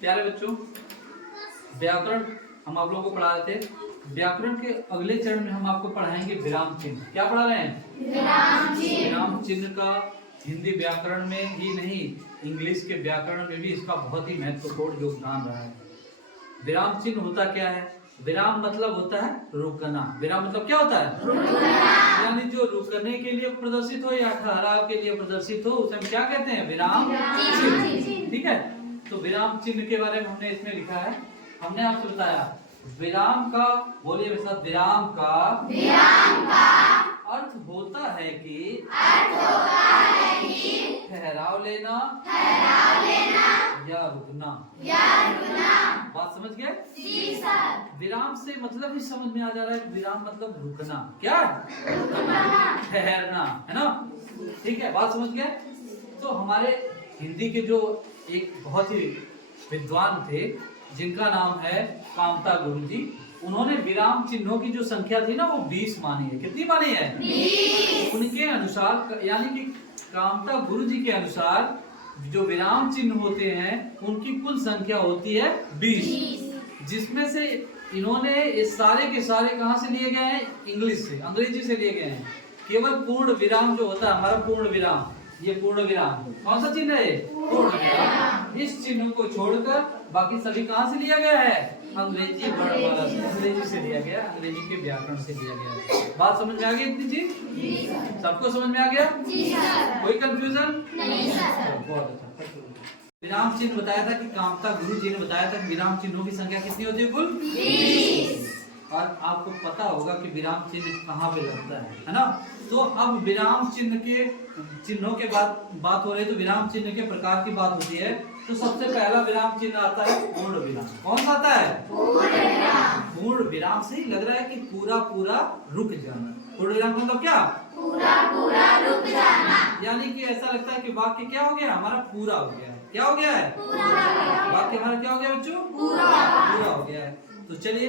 प्यारे बच्चों, व्याकरण हम आप लोगों को पढ़ा रहे थे। व्याकरण के अगले चरण में हम आपको पढ़ाएंगे विराम चिन्ह। क्या पढ़ा रहे हैं? विराम चिन्ह का हिंदी व्याकरण में ही नहीं, इंग्लिश के व्याकरण में भी इसका बहुत ही महत्वपूर्ण योगदान रहा है। विराम चिन्ह होता क्या है? विराम मतलब होता है रुकना। विराम मतलब क्या होता है? रुकना। यानी जो रुकने के लिए प्रदर्शित हो या ठहराव के लिए प्रदर्शित हो, उसे हम क्या कहते हैं? विराम चिन्ह। ठीक है, तो विराम चिन्ह के बारे में हमने इसमें लिखा है। हमने आपसे बताया विराम का, बोलिए मेरे साथ, विराम का अर्थ होता है कि ठहराव लेना या रुकना। बात समझ गए? विराम से मतलब ही समझ में आ जा रहा है। विराम मतलब रुकना। क्या? ठहरना, है ना? ठीक है, बात समझ गए? तो हमारे हिंदी के जो एक बहुत ही विद्वान थे, जिनका नाम है कामता गुरुजी, उन्होंने विराम चिन्हों की जो संख्या थी ना, वो 20 मानी है। कितनी मानी है? 20। उनके अनुसार, यानी कि कामता गुरुजी के अनुसार जो विराम चिन्ह होते हैं उनकी कुल संख्या होती है 20, जिसमें से इन्होंने इस सारे के सारे कहां से लिए गए हैं? इंग्लिश से, अंग्रेजी से लिए गए हैं। केवल पूर्ण विराम जो होता है हमारा, पूर्ण विराम, ये पूर्ण विराम कौन सा चिन्ह है? पूर्ण विराम। इस चिन्ह को छोड़कर बाकी सभी कहां से लिया गया है? अंग्रेजी वर्णमाला से, अंग्रेजी से लिया गया, अंग्रेजी के व्याकरण से लिया गया। बात समझ में आ गई इतनी चीज? सबको समझ में आ गया? कोई कंफ्यूजन नहीं? बहुत अच्छा। विराम चिन्ह बताया था कि कामता गुरु जी ने बताया था कि विराम चिन्हों की संख्या कितनी होती है? कुल 20। और आपको पता होगा कि विराम चिन्ह कहाँ पे लगता है ना? तो अब विराम चिन्ह के चिन्हों के बात हो रही है, तो विराम चिन्ह के प्रकार की बात होती है। तो सबसे पहला विराम चिन्ह आता है पूर्ण विराम। कौन सा आता है? पूर्ण विराम। पूर्ण विराम से ही लग रहा है कि पूरा पूरा रुक जाना। पूर्ण विराम मतलब क्या? पूरा पूरा रुक जाना। यानी कि ऐसा लगता है कि वाक्य क्या हो गया? हमारा पूरा हो गया है। क्या हो गया है? वाक्य हमारा क्या हो गया बच्चों? पूरा हो गया है। तो चलिए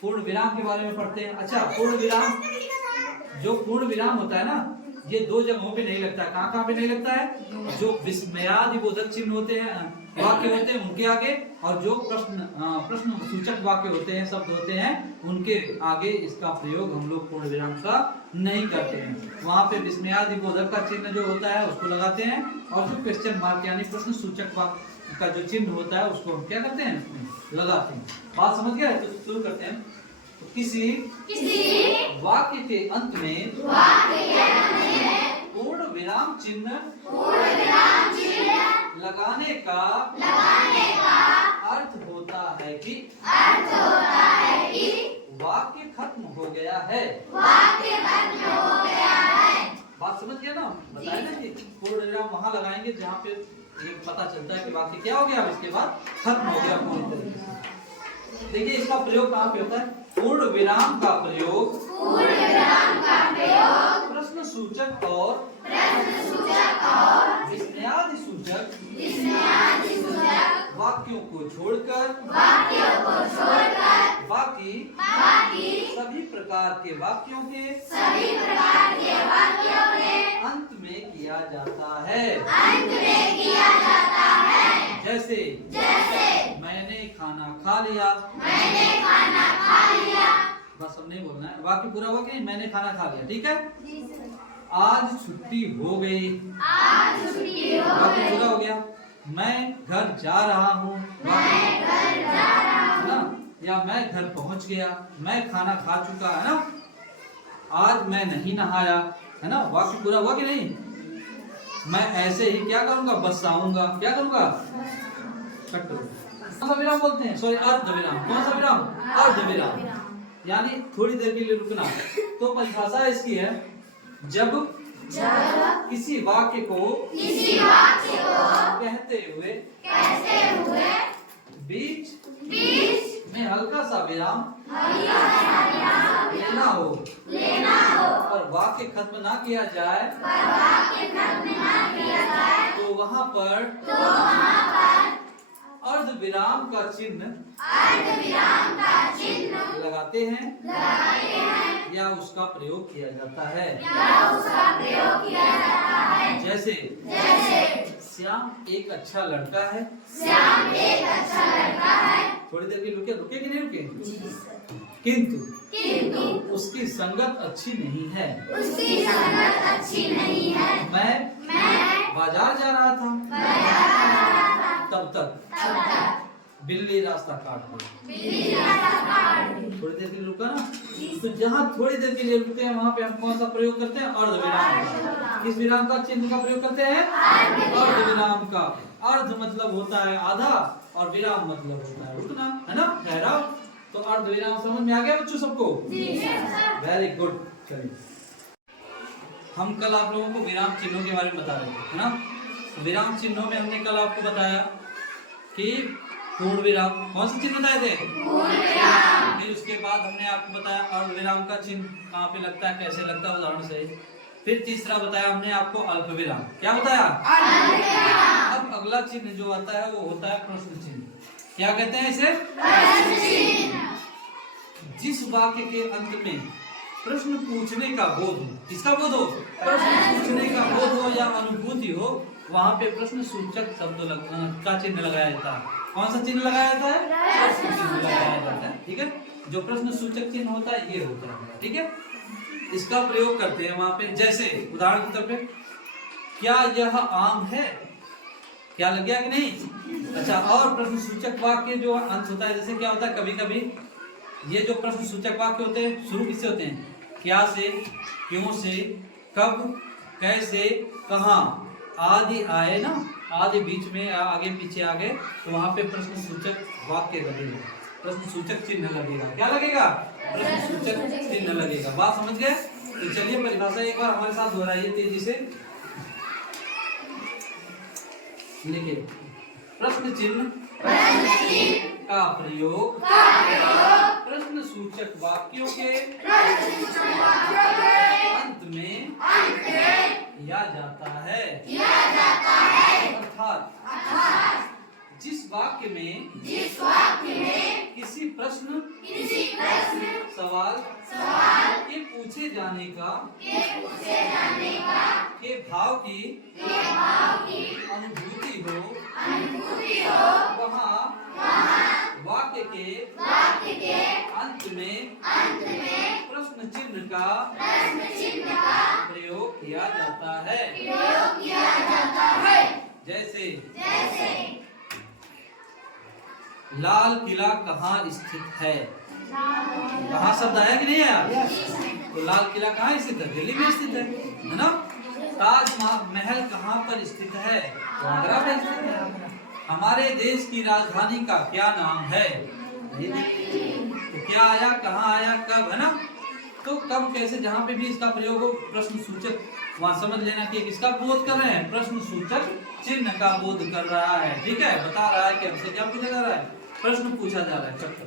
पूर्ण विराम के बारे में पढ़ते हैं। अच्छा, पूर्ण विराम, जो पूर्ण विराम होता है ना, ये दो जगहों पे नहीं लगता है। कहाँ पे नहीं लगता है? जो विस्मयादिबोधक चिन्ह होते हैं, वाक्य होते हैं, उनके आगे, और जो प्रश्न सूचक वाक्य होते हैं, शब्द होते हैं, उनके आगे इसका प्रयोग हम लोग पूर्ण विराम का नहीं करते हैं। वहां पे विस्मयादिबोधक का चिन्ह जो होता है उसको लगाते हैं, और जो क्वेश्चन मार्क यानी प्रश्न सूचक वाक्य का जो चिन्ह होता है उसको हम क्या करते हैं? उसमें लगाते हैं। बात समझ गया? तो शुरू करते हैं। तो किसी वाक्य के अंत में पूर्ण विराम चिन्ह लगाने का अर्थ होता है कि वाक्य खत्म हो गया है। बात समझ गया ना? बताया ना कि पूर्ण विराम वहां लगाएंगे जहाँ पे ये पता चलता है कि वाक्य क्या हो गया, इसके बाद खत्म हो गया पूरी तरीके से। देखिए इसका प्रयोग कहाँ पे होता है? पूर्ण विराम का प्रयोग प्रश्न सूचक और विस्मयादि सूचक वाक्यों को छोड़कर बाकी सभी प्रकार के वाक्यों के अंत में किया जाता है। जैसे मैंने खाना खा लिया। बस अब नहीं बोलना है, वाक्य पूरा हुआ कि मैंने खाना खा लिया। ठीक है? आज छुट्टी हो गई। वाक्य पूरा हो गया। मैं घर जा रहा हूँ, है ना? या मैं घर पहुंच गया। मैं खाना खा चुका, है ना? आज मैं नहीं नहाया, है ना? वाक्य पूरा हुआ कि नहीं? मैं ऐसे ही क्या करूंगा? बस आऊंगा। क्या करूंगा? कौन सा विराम बोलते हैं? सॉरी, अर्ध विराम। कौन सा विराम? अर्ध विराम, यानी थोड़ी देर के लिए रुकना। तो परिभाषा इसकी है, जब किसी वाक्य को कहते हुए बीच में हल्का सा विराम लेना हो और वाक्य खत्म ना किया जाए, तो वहां पर अर्ध विराम का चिन्ह लगाते हैं या उसका प्रयोग किया जाता है। जैसे श्याम एक अच्छा लड़का है। श्याम एक अच्छा लड़का है। थोड़ी देर के रुके रुके कि नहीं रुके? किंतु उसकी संगत अच्छी नहीं है। उसकी संगत अच्छी नहीं है। मैं बाजार जा रहा था। तब तक बिल्ली रास्ता काट गई। थोड़ी देर के लिए रुका ना, तो जहाँ थोड़ी देर के लिए रुकते हैं वहाँ पे हम कौन सा प्रयोग करते हैं? अर्धविराम। किस विराम का चिन्ह का प्रयोग करते हैं? अर्धविराम का। अर्ध मतलब होता है आधा और विराम मतलब होता है रुकना, है ना, ठहराव। तो अर्धविराम समझ में आ गया बच्चों सबको? Very good. चलिए, हम कल आप लोगों को विराम चिन्हों के बारे में बता रहे थे, है ना। विराम चिन्हों में हमने कल आपको बताया कि पूर्ण विराम, कौन सा चिन्ह बताए थे? पूर्ण विराम। फिर उसके बाद हमने आपको बताया अर्धविराम का चिन्ह कहाँ पे लगता है, कैसे लगता है, उदाहरण से। फिर तीसरा बताया हमने आपको अल्प विराम। क्या बताया? अब अगला चिन्ह जो आता है वो होता है प्रश्न चिन्ह। क्या कहते हैं इसे? प्रश्न चिन्ह। जिस वाक्य के अंत में प्रश्न पूछने का बोध हो, किसका बोध हो? प्रश्न पूछने का बोध हो या अनुभूति हो, वहाँ पे प्रश्न सूचक शब्द का चिन्ह लगाया जाता है। कौन सा चिन्ह लगाया जाता है? प्रश्न चिन्ह लगाया जाता है। ठीक है, जो प्रश्न सूचक चिन्ह होता है ये होता है। ठीक है, इसका प्रयोग करते हैं वहाँ पे। जैसे उदाहरण के तौर पे, क्या यह आम है? क्या लग गया कि नहीं? अच्छा, और प्रश्न सूचक वाक्य जो अंत होता है, जैसे क्या होता है, कभी कभी ये जो प्रश्न सूचक वाक्य होते हैं शुरू किससे होते हैं? क्या से, क्यों से, कब, कैसे, कहाँ आदि आए ना, आदि बीच में आगे पीछे आ गए, तो वहां पे प्रश्न सूचक वाक्य लगेगा, प्रश्न सूचक चिन्ह लगेगा। क्या लगेगा? प्रश्न सूचक चिन्ह लगेगा। बात समझ गए? तो चलिए परिभाषा एक बार हमारे साथ दोहराइए तेजी से। लिखिए, प्रश्न चिन्ह का प्रयोग प्रश्न सूचक वाक्यों के अंत में किया जाता है। अर्थात जिस वाक्य में किसी प्रश्न सवाल के पूछे जाने का के भाव की अनुभूति हो, वहाँ वाक्य के अंत में प्रश्न चिन्ह का प्रयोग किया जाता है। जैसे लाल किला कहाँ स्थित है? कहाँ शब्द आया कि नहीं आया? तो लाल किला कहाँ स्थित है? दिल्ली में स्थित है ना। ताज महल कहाँ पर स्थित है? तो आगरा में स्थित है। हमारे देश की राजधानी का क्या नाम है? तो क्या आया, कहाँ आया, कब, है ना। तो कब, कैसे, जहाँ पे भी इसका प्रयोग हो प्रश्न सूचक, वहाँ समझ लेना कि किसका बोध कर रहे हैं? प्रश्न सूचक चिन्ह का बोध कर रहा है। ठीक है, बता रहा है कि हमसे क्या पूछा जा रहा है? प्रश्न पूछा जा रहा है। चक्कर